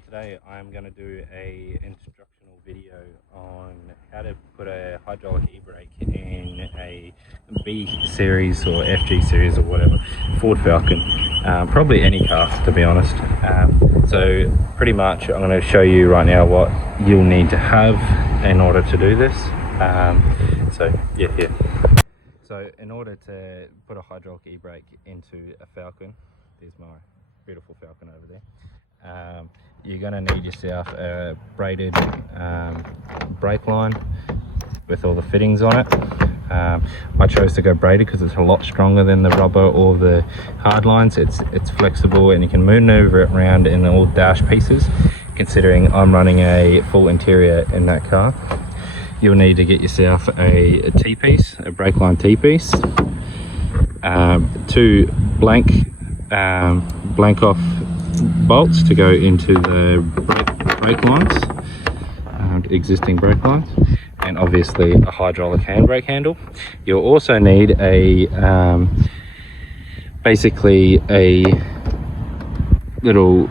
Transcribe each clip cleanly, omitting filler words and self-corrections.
Today I'm going to do a instructional video on how to put a hydraulic e-brake in a B series or FG series or whatever Ford Falcon, probably any car to be honest. So pretty much I'm going to show you right now what you'll need to have in order to do this. So in order to put a hydraulic e-brake into a Falcon, there's my beautiful Falcon over there. You're going to need yourself a braided brake line with all the fittings on it. I chose to go braided because it's a lot stronger than the rubber or the hard lines. It's flexible and you can maneuver it around in all dash pieces, considering I'm running a full interior in that car. You'll need to get yourself a T-piece, a brake line T-piece, two blank off bolts to go into the brake lines, existing brake lines, and obviously a hydraulic handbrake handle. You'll also need a basically a little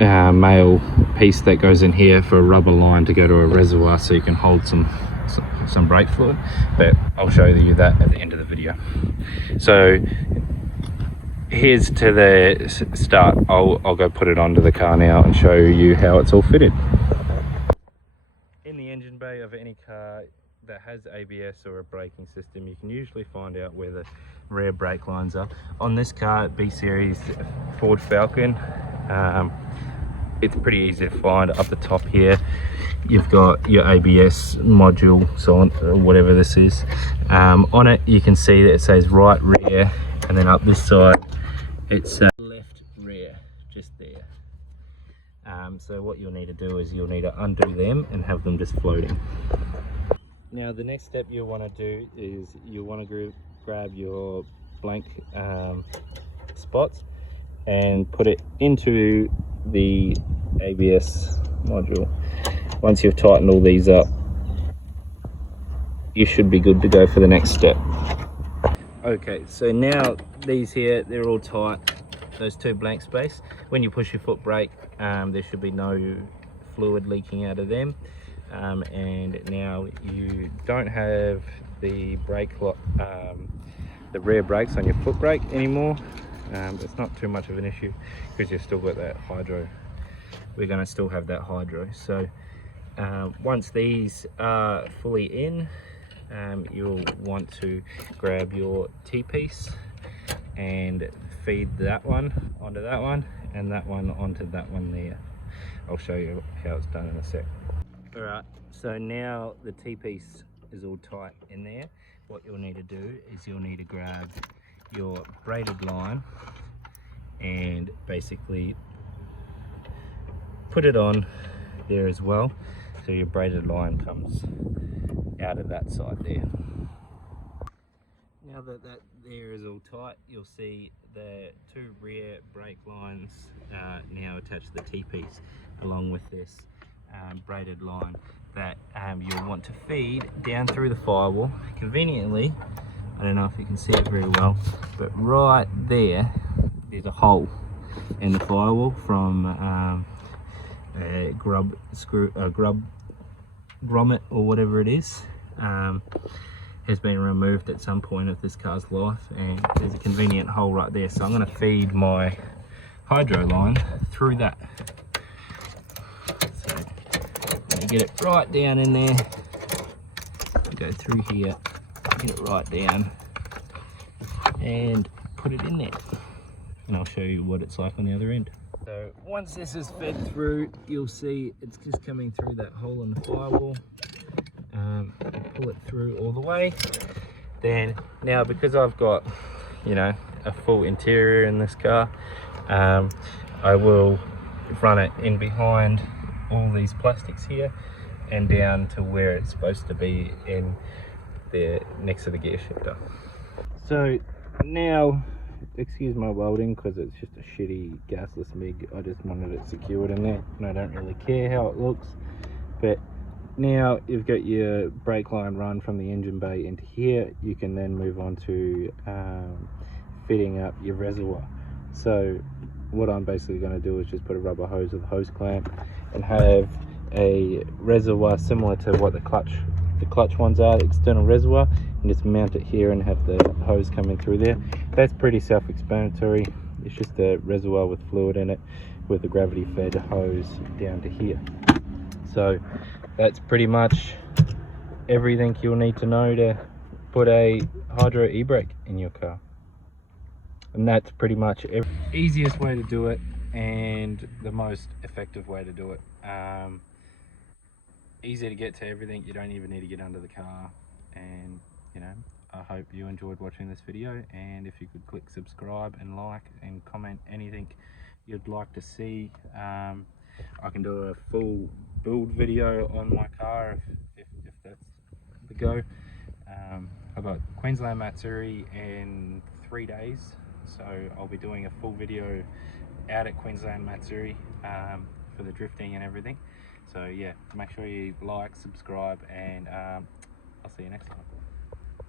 male piece that goes in here for a rubber line to go to a reservoir so you can hold some brake fluid, but I'll show you that at the end of the video. So here's to the start. I'll go put it onto the car now and show you how it's all fitted. In the engine bay of any car that has ABS or a braking system, you can usually find out where the rear brake lines are. On this car, B series Ford Falcon, it's pretty easy to find. Up the top here you've got your ABS module, so whatever this is. On it you can see that it says right rear, and then up this side it's left rear, just there. So what you'll need to do is you'll need to undo them and have them just floating. Now the next step you'll want to do is you'll want to grab your blank spots and put it into the ABS module. Once you've tightened all these up, you should be good to go for the next step. Okay, so now these here, they're all tight, those two blank space. When you push your foot brake, there should be no fluid leaking out of them. And now you don't have the the rear brakes on your foot brake anymore. It's not too much of an issue because you've still got that hydro. We're going to still have that hydro. So once these are fully in, you'll want to grab your T-piece and feed that one onto that one and that one onto that one there. I'll show you how it's done in a sec. Alright, so now the T-piece is all tight in there. What you'll need to do is you'll need to grab your braided line and basically put it on there as well, so your braided line comes out of that side there. Now that there is all tight, you'll see the two rear brake lines now attached to the T-piece along with this braided line that you'll want to feed down through the firewall. Conveniently, I don't know if you can see it very well, but right there's a hole in the firewall from a grommet or whatever it is. Has been removed at some point of this car's life, and there's a convenient hole right there. So I'm going to feed my hydro line through that. So I'm going to get it right down in there, go through here, get it right down and put it in there, and I'll show you what it's like on the other end. So once this is fed through, you'll see it's just coming through that hole in the firewall. Pull it through all the way. Then now, because I've got, you know, a full interior in this car, I will run it in behind all these plastics here and down to where it's supposed to be in there next to the gear shifter. So now, excuse my welding because it's just a shitty gasless MIG. I just wanted it secured in there and I don't really care how it looks. But now you've got your brake line run from the engine bay into here, you can then move on to fitting up your reservoir. So what I'm basically going to do is just put a rubber hose with a hose clamp and have a reservoir similar to what the clutch ones are, the external reservoir, and just mount it here and have the hose coming through there. That's pretty self-explanatory. It's just a reservoir with fluid in it with a gravity fed hose down to here. So that's pretty much everything you'll need to know to put a hydro e-brake in your car. And that's pretty much the easiest way to do it and the most effective way to do it. Easy to get to everything. You don't even need to get under the car. And you know, I hope you enjoyed watching this video, and if you could click subscribe and like and comment anything you'd like to see. I can do a full build video on my car if that's the go. I've got Queensland Matsuri in 3 days, so I'll be doing a full video out at Queensland Matsuri for the drifting and everything. So yeah, make sure you like, subscribe, and I'll see you next time.